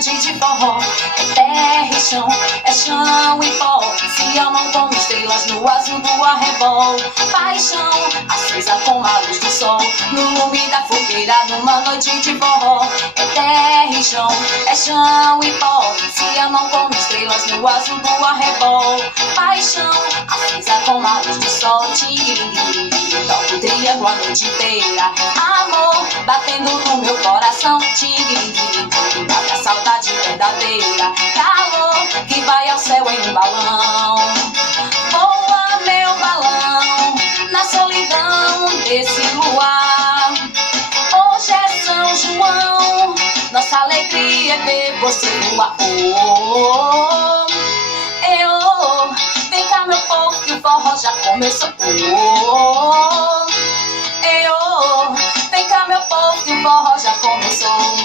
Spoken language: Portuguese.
noite de forró. É terra e chão, é chão e pó, se amam como estrelas no azul do arrebol. Paixão, acesa como a luz do sol, no lume da fogueira numa noite de forró. É terra e chão, é chão e pó, se amam como estrelas no azul do arrebol. Paixão, acesa como a luz do sol, tigre, toca o triângulo a noite inteira. Amor, batendo no meu coração, tigre, bate a saudade verdadeira. Calor, que vai ao céu em um balão. Voa meu balão, na solidão desse luar. Hoje é São João, nossa alegria é ver você voar. Oh, vem cá meu povo que o forró já começou. Oh, vem cá meu povo que o forró já começou.